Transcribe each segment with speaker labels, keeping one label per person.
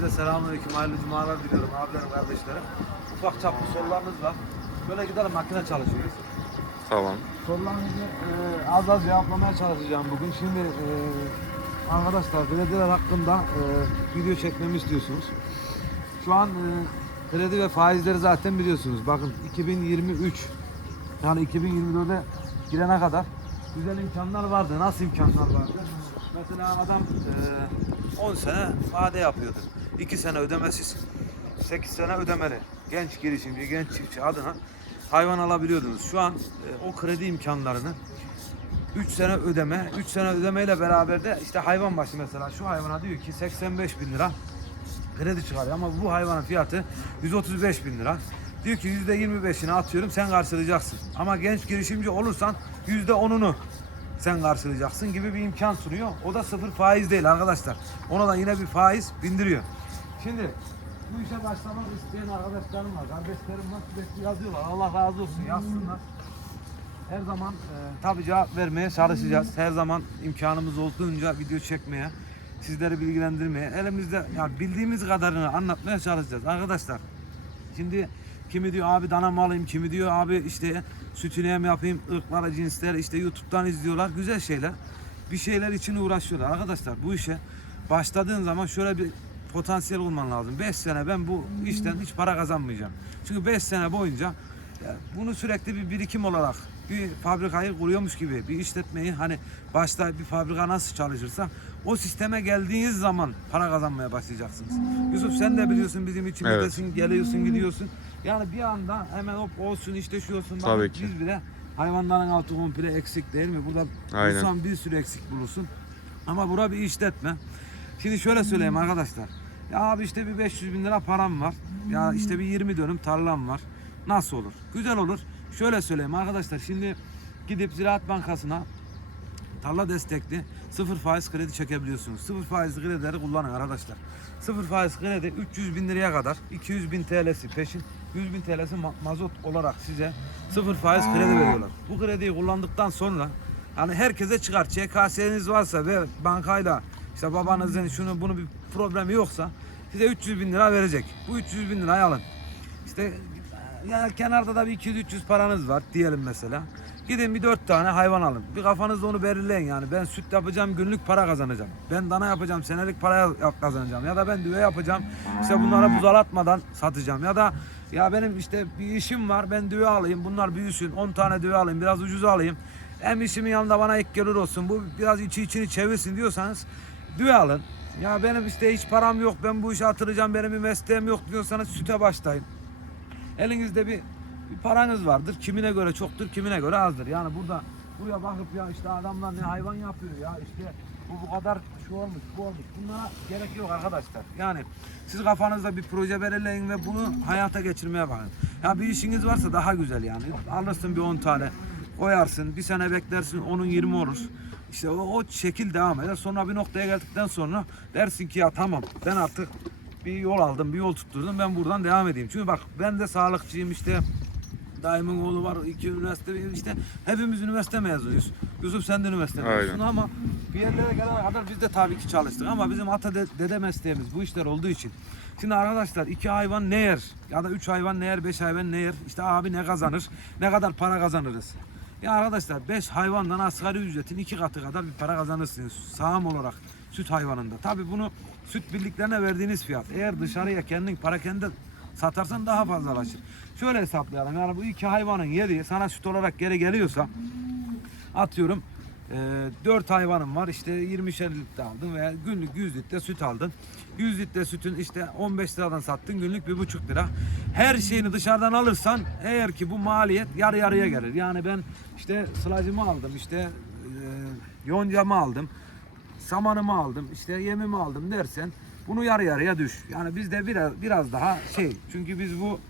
Speaker 1: Hepinize selamünaleyküm. Hayırlı cumalar diliyorum abilerim, kardeşlerim. Ufak çaplı sorularınız var. Böyle gidelim makine çalışıyoruz.
Speaker 2: Tamam.
Speaker 1: Sorularınızı e, az az cevaplamaya çalışacağım bugün. Şimdi e, arkadaşlar belediyeler hakkında e, video çekmemi istiyorsunuz. Şu an e, kredi ve faizleri zaten biliyorsunuz. Bakın 2023 yani 2024'e girene kadar güzel imkanlar vardı. Nasıl imkanlar vardı? Mesela adam e, 10 sene vade yapıyordu. 2 sene ödemesiz. 8 sene ödemeli. Genç girişimci, genç çiftçi adına hayvan alabiliyordunuz. Şu an e, o kredi imkanlarını 3 sene ödeme, 3 sene ödemeyle beraber de işte hayvan başı mesela şu hayvana diyor ki 85 bin lira kredi çıkarıyor ama bu hayvanın fiyatı 135 bin lira. Diyor ki yüzde 25'ini atıyorum sen karşılayacaksın. Ama genç girişimci olursan yüzde 10'unu sen karşılayacaksın gibi bir imkan sunuyor. O da sıfır faiz değil arkadaşlar. Ona da yine bir faiz bindiriyor. Şimdi bu işe başlamak isteyen arkadaşlarım var, kardeşlerim var sürekli yazıyorlar. Allah razı olsun yazsınlar. Her zaman e, tabii cevap vermeye çalışacağız. Her zaman imkanımız olduğunca video çekmeye, sizleri bilgilendirmeye, elimizde yani bildiğimiz kadarını anlatmaya çalışacağız. Arkadaşlar şimdi kimi diyor abi dana mı alayım, kimi diyor abi işte sütüne mi yapayım, ırklara cinsler işte YouTube'dan izliyorlar. Güzel şeyler. Bir şeyler için uğraşıyorlar. Arkadaşlar bu işe başladığın zaman şöyle bir potansiyel olman lazım. 5 sene ben bu işten hiç para kazanmayacağım. Çünkü 5 sene boyunca ya bunu sürekli bir birikim olarak bir fabrikayı kuruyormuş gibi bir işletmeyi hani başta bir fabrika nasıl çalışırsa o sisteme geldiğiniz zaman para kazanmaya başlayacaksınız. Yusuf sen de biliyorsun bizim içimizdesin geliyorsun gidiyorsun. Yani bir anda hemen hop olsun işte şu olsun.
Speaker 2: Tabii
Speaker 1: Bak
Speaker 2: ki.
Speaker 1: Biz bile hayvanların altı komple eksik değil mi? Burada
Speaker 2: Aynen.
Speaker 1: bulsan bir sürü eksik bulursun. Ama bura bir işletme. Şimdi şöyle söyleyeyim arkadaşlar. Ya abi işte bir 500 bin lira param var. Ya işte bir 20 dönüm tarlam var. Nasıl olur? Güzel olur. Şöyle söyleyeyim arkadaşlar. Şimdi gidip Ziraat Bankası'na tarla destekli sıfır faiz kredi çekebiliyorsunuz. Sıfır faiz kredileri kullanın arkadaşlar. Sıfır faiz kredi 300 bin liraya kadar 200 bin TL'si peşin 100 bin TL'si ma- mazot olarak size sıfır faiz kredi veriyorlar. Bu krediyi kullandıktan sonra yani herkese çıkar. ÇKS'niz varsa ve bankayla işte babanızın şunu bunu bir problemi yoksa size 300 bin lira verecek. Bu 300 bin lirayı alın. İşte yani kenarda da bir 200-300 paranız var diyelim mesela. Gidin bir dört tane hayvan alın. Bir kafanızda onu belirleyin yani. Ben süt yapacağım günlük para kazanacağım. Ben dana yapacağım senelik para kazanacağım. Ya da ben düve yapacağım. işte bunlara buzalatmadan satacağım. Ya da ya benim işte bir işim var. Ben düve alayım. Bunlar büyüsün. 10 tane düve alayım. Biraz ucuz alayım. Hem işimin yanında bana ek gelir olsun. Bu biraz içi içini çevirsin diyorsanız düve alın. Ya benim işte hiç param yok. Ben bu işe atılacağım. Benim bir mesleğim yok diyorsanız süte başlayın. Elinizde bir, bir paranız vardır. Kimine göre çoktur, kimine göre azdır. Yani burada buraya bakıp ya işte adamlar ne hayvan yapıyor ya işte bu bu kadar şu olmuş, bu olmuş. Bunlara gerek yok arkadaşlar. Yani siz kafanızda bir proje belirleyin ve bunu hayata geçirmeye bakın. Ya bir işiniz varsa daha güzel yani. Alırsın bir 10 tane koyarsın, bir sene beklersin, onun 20 olur. İşte o, o şekil devam eder. Sonra bir noktaya geldikten sonra dersin ki ya tamam ben artık bir yol aldım, bir yol tutturdum. Ben buradan devam edeyim. Çünkü bak ben de sağlıkçıyım işte. Dayımın oğlu var, iki üniversite, işte hepimiz üniversite mezunuyuz. Yusuf sen de üniversite mezunusun ama bir yerlere gelene kadar biz de tabii ki çalıştık ama bizim ata de- dede mesleğimiz bu işler olduğu için. Şimdi arkadaşlar iki hayvan ne yer ya da üç hayvan ne yer, beş hayvan ne yer, işte abi ne kazanır, ne kadar para kazanırız. Ya arkadaşlar 5 hayvandan asgari ücretin iki katı kadar bir para kazanırsınız sağım olarak süt hayvanında. Tabi bunu süt birliklerine verdiğiniz fiyat. Eğer dışarıya kendin para kendi satarsan daha fazlalaşır. Şöyle hesaplayalım yani bu iki hayvanın yediği sana süt olarak geri geliyorsa atıyorum 4 hayvanın var işte 20'şer litre aldın veya günlük 100 litre süt aldın. 100 litre sütün işte 15 liradan sattın günlük 1,5 lira. Her şeyini dışarıdan alırsan eğer ki bu maliyet yarı yarıya gelir. Yani ben işte sılacımı aldım işte e, yoncamı aldım samanımı aldım işte yemimi aldım dersen bunu yarı yarıya düş. Yani bizde biraz, biraz daha şey çünkü biz bu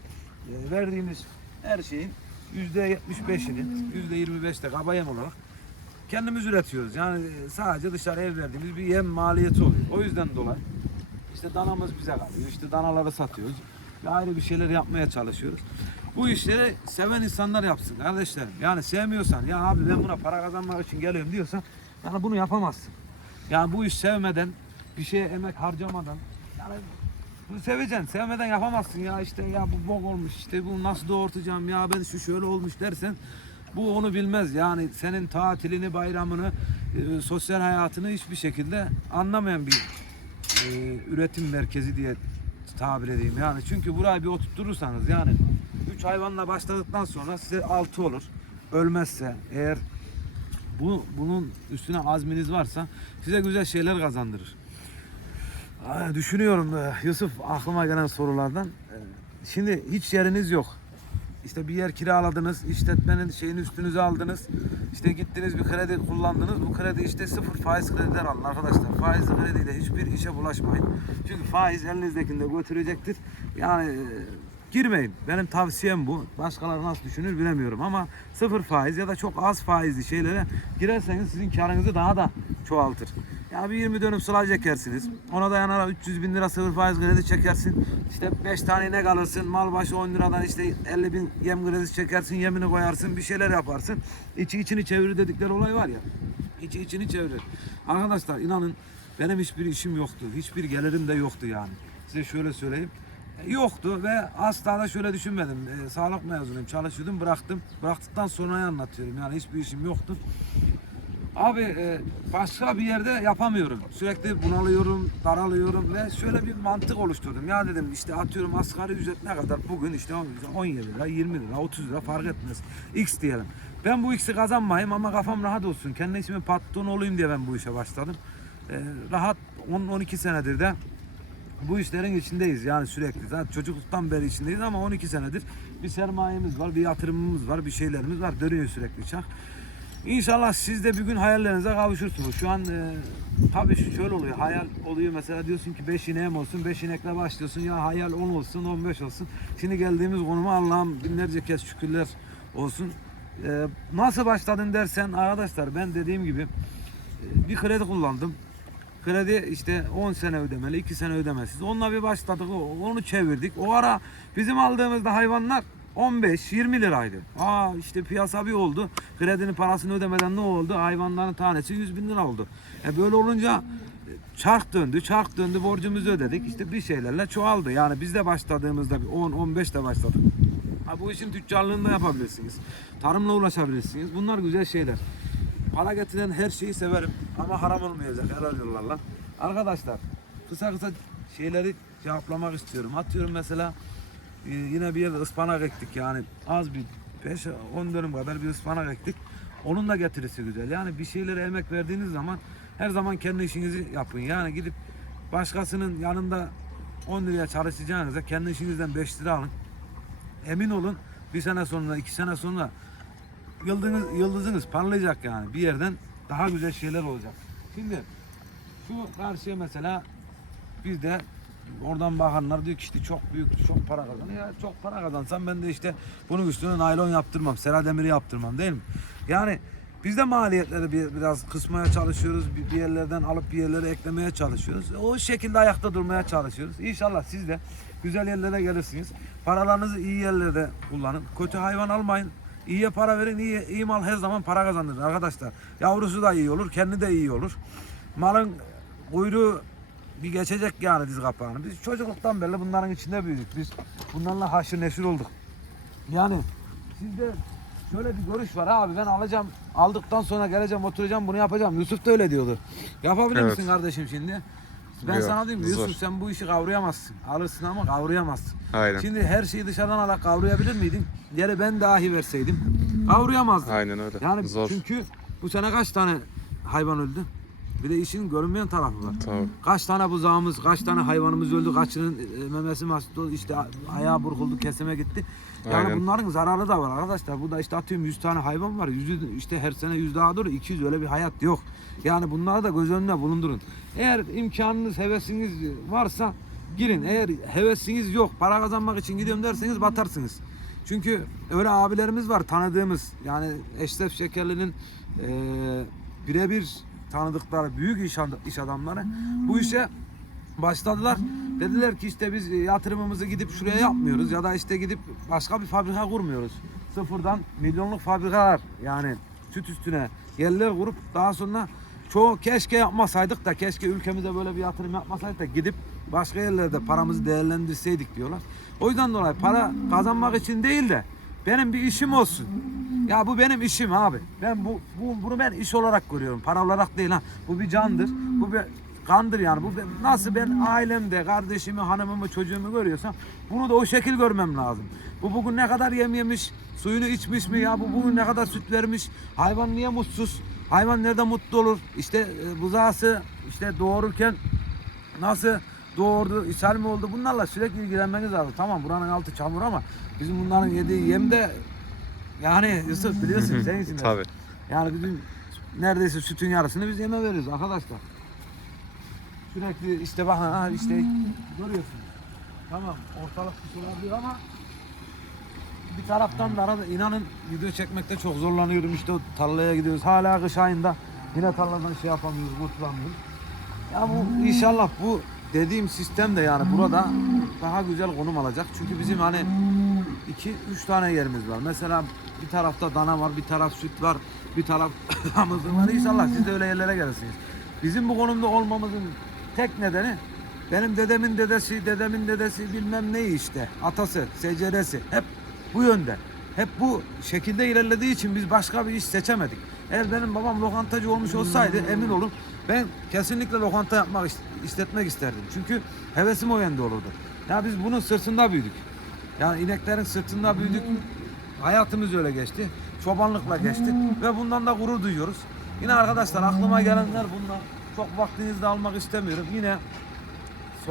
Speaker 1: e, verdiğimiz her şeyin yüzde 75'ini yüzde 25'te kaba yem olarak kendimiz üretiyoruz. Yani e, sadece dışarıya verdiğimiz bir yem maliyeti oluyor. O yüzden dolayı işte danamız bize kalıyor. İşte danaları satıyoruz. Ve ayrı bir şeyler yapmaya çalışıyoruz. Bu işleri seven insanlar yapsın kardeşlerim. Yani sevmiyorsan ya abi ben buna para kazanmak için geliyorum diyorsan yani bunu yapamazsın. Yani bu iş sevmeden bir şeye emek harcamadan yani Bunu seveceksin. Sevmeden yapamazsın ya işte ya bu bok olmuş işte bu nasıl doğurtacağım ya ben şu şöyle olmuş dersen bu onu bilmez. Yani senin tatilini, bayramını, e, sosyal hayatını hiçbir şekilde anlamayan bir e, üretim merkezi diye tabir edeyim. Yani çünkü burayı bir oturturursanız yani 3 hayvanla başladıktan sonra size 6 olur. Ölmezse eğer bu bunun üstüne azminiz varsa size güzel şeyler kazandırır. Aa, Düşünüyorum e, Yusuf aklıma gelen sorulardan. E, Şimdi hiç yeriniz yok. İşte bir yer kiraladınız, işletmenin şeyini üstünüze aldınız. İşte gittiniz bir kredi kullandınız. Bu kredi işte sıfır faiz krediler alın arkadaşlar. Faizli krediyle hiçbir işe bulaşmayın. Çünkü faiz elinizdekini de götürecektir. Yani e, girmeyin. Benim tavsiyem bu. Başkaları nasıl düşünür bilemiyorum ama sıfır faiz ya da çok az faizli şeylere girerseniz sizin karınızı daha da çoğaltır. Ya bir 20 dönüm sılaj ekersiniz. Ona dayanarak 300 bin lira sıfır faiz kredi çekersin. İşte 5 tane inek alırsın. Mal başı 10 liradan işte 50 bin yem kredisi çekersin. Yemini koyarsın. Bir şeyler yaparsın. İçi içini çevirir dedikleri olay var ya. İçi içini çevirir. Arkadaşlar inanın benim hiçbir işim yoktu. Hiçbir gelirim de yoktu yani. Size şöyle söyleyeyim. E, Yoktu ve asla da şöyle düşünmedim. E, sağlık mezunuyum. Çalışıyordum bıraktım. Bıraktıktan sonrayı anlatıyorum. Yani hiçbir işim yoktu. Abi e, başka bir yerde yapamıyorum. Sürekli bunalıyorum, daralıyorum ve şöyle bir mantık oluşturdum. Ya dedim işte atıyorum asgari ücret ne kadar bugün işte 17 lira, 20 lira, 30 lira fark etmez. X diyelim. Ben bu X'i kazanmayayım ama kafam rahat olsun. Kendi işimin patronu olayım diye ben bu işe başladım. E, rahat 10-12 senedir de bu işlerin içindeyiz yani sürekli. Zaten çocukluktan beri içindeyiz ama 12 senedir bir sermayemiz var, bir yatırımımız var, bir şeylerimiz var. Dönüyor sürekli çak. İnşallah siz de bir gün hayallerinize kavuşursunuz. Şu an e, tabii şöyle oluyor. Hayal oluyor mesela diyorsun ki 5 ineğim olsun. 5 inekle başlıyorsun. Ya hayal 10 olsun, 15 olsun. Şimdi geldiğimiz konuma Allah'ım binlerce kez şükürler olsun. E, nasıl başladın dersen arkadaşlar ben dediğim gibi e, bir kredi kullandım. Kredi işte 10 sene ödemeli, 2 sene ödemesiz. Onunla bir başladık, onu çevirdik. O ara bizim aldığımızda hayvanlar 15-20 liraydı. Aa işte piyasa bir oldu. Kredinin parasını ödemeden ne oldu? Hayvanların tanesi 100 bin lira oldu. E böyle olunca e, çark döndü, çark döndü, borcumuzu ödedik. İşte bir şeylerle çoğaldı. Yani biz de başladığımızda bir 10-15 de başladık. Ha, bu işin tüccarlığını da yapabilirsiniz. Tarımla ulaşabilirsiniz. Bunlar güzel şeyler. Para getiren her şeyi severim ama haram olmayacak helal yollarla. Arkadaşlar kısa kısa şeyleri cevaplamak istiyorum. Atıyorum mesela yine bir yerde ıspanak ektik yani az bir 5-10 dönüm kadar bir ıspanak ektik. Onun da getirisi güzel. Yani bir şeylere emek verdiğiniz zaman her zaman kendi işinizi yapın. Yani gidip başkasının yanında 10 liraya çalışacağınıza kendi işinizden 5 lira alın. Emin olun bir sene sonra, iki sene sonra yıldızınız, yıldızınız parlayacak yani. Bir yerden daha güzel şeyler olacak. Şimdi şu karşıya mesela biz de oradan bakanlar diyor ki işte çok büyük çok para kazanıyor. Ya çok para kazansam ben de işte bunun üstüne naylon yaptırmam, sera demiri yaptırmam değil mi? Yani biz de maliyetleri bir, biraz kısmaya çalışıyoruz. Bir, bir yerlerden alıp bir yerlere eklemeye çalışıyoruz. O şekilde ayakta durmaya çalışıyoruz. İnşallah siz de güzel yerlere gelirsiniz. Paralarınızı iyi yerlerde kullanın. Kötü hayvan almayın. İyiye para verin. İyi, iyi mal her zaman para kazandırır arkadaşlar. Yavrusu da iyi olur. Kendi de iyi olur. Malın kuyruğu bir geçecek yani diz kapağını. Biz çocukluktan beri bunların içinde büyüdük. Biz bunlarla haşır neşir olduk. Yani sizde şöyle bir görüş var abi ben alacağım aldıktan sonra geleceğim oturacağım bunu yapacağım. Yusuf da öyle diyordu. Yapabilir
Speaker 2: Evet.
Speaker 1: misin kardeşim şimdi? Ben
Speaker 2: Yok,
Speaker 1: sana diyeyim
Speaker 2: zor.
Speaker 1: Yusuf sen bu işi kavrayamazsın. Alırsın ama kavrayamazsın.
Speaker 2: Aynen.
Speaker 1: Şimdi her şeyi dışarıdan alarak kavrayabilir miydin? Yere ben dahi verseydim kavrayamazdın.
Speaker 2: Aynen öyle.
Speaker 1: Yani
Speaker 2: Zor.
Speaker 1: çünkü bu sene kaç tane hayvan öldü? Bir de işin görünmeyen tarafı var.
Speaker 2: Tabii.
Speaker 1: Kaç tane buzağımız, kaç tane hayvanımız öldü, kaçının e, memesi masut oldu, işte ayağı burkuldu, kesime gitti. Yani
Speaker 2: Aynen.
Speaker 1: bunların zararı da var arkadaşlar. Burada işte atıyorum 100 tane hayvan var. Yüzü işte her sene 100 daha dur, 200 öyle bir hayat yok. Yani bunları da göz önüne bulundurun. Eğer imkanınız, hevesiniz varsa girin. Eğer hevesiniz yok, para kazanmak için gidiyorum derseniz batarsınız. Çünkü öyle abilerimiz var tanıdığımız. Yani Eşref Şekerli'nin eee birebir tanıdıkları büyük iş, iş adamları bu işe başladılar. Dediler ki işte biz yatırımımızı gidip şuraya yapmıyoruz ya da işte gidip başka bir fabrika kurmuyoruz. Sıfırdan milyonluk fabrikalar yani süt üstüne yerler kurup daha sonra çoğu keşke yapmasaydık da keşke ülkemize böyle bir yatırım yapmasaydık da gidip başka yerlerde paramızı değerlendirseydik diyorlar. O yüzden dolayı para kazanmak için değil de benim bir işim olsun. Ya bu benim işim abi. Ben bu, bu bunu ben iş olarak görüyorum. Para olarak değil ha. Bu bir candır. Bu bir kandır yani. Bu nasıl ben ailemde kardeşimi, hanımımı, çocuğumu görüyorsam bunu da o şekil görmem lazım. Bu bugün ne kadar yem yemiş, suyunu içmiş mi ya bu bugün ne kadar süt vermiş, hayvan niye mutsuz, hayvan nerede mutlu olur, işte e, buzağısı işte doğururken nasıl doğurdu, ishal mi oldu bunlarla sürekli ilgilenmeniz lazım. Tamam buranın altı çamur ama bizim bunların yediği yem de yani Yusuf biliyorsun senin için.
Speaker 2: Tabii.
Speaker 1: Yani bizim neredeyse sütün yarısını biz yeme veririz arkadaşlar. Sürekli işte bakın ha işte görüyorsunuz. Tamam ortalık diyor ama bir taraftan da arada inanın video çekmekte çok zorlanıyorum. İşte o tarlaya gidiyoruz. Hala kış ayında yine tarladan şey yapamıyoruz, kurtulamıyoruz. Ya bu inşallah bu dediğim sistem de yani burada daha güzel konum alacak. Çünkü bizim hani iki üç tane yerimiz var. Mesela bir tarafta dana var, bir taraf süt var, bir taraf hamızın var. İnşallah siz de öyle yerlere gelirsiniz. Bizim bu konumda olmamızın tek nedeni benim dedemin dedesi, dedemin dedesi bilmem ne işte. Atası, seceresi hep bu yönde. Hep bu şekilde ilerlediği için biz başka bir iş seçemedik. Eğer benim babam lokantacı olmuş olsaydı emin olun ben kesinlikle lokanta yapmak işletmek isterdim. Çünkü hevesim o yönde olurdu. Ya biz bunun sırtında büyüdük. Yani ineklerin sırtında büyüdük. Hayatımız öyle geçti. Çobanlıkla geçti ve bundan da gurur duyuyoruz. Yine arkadaşlar aklıma gelenler bunlar. Çok vaktinizi de almak istemiyorum. Yine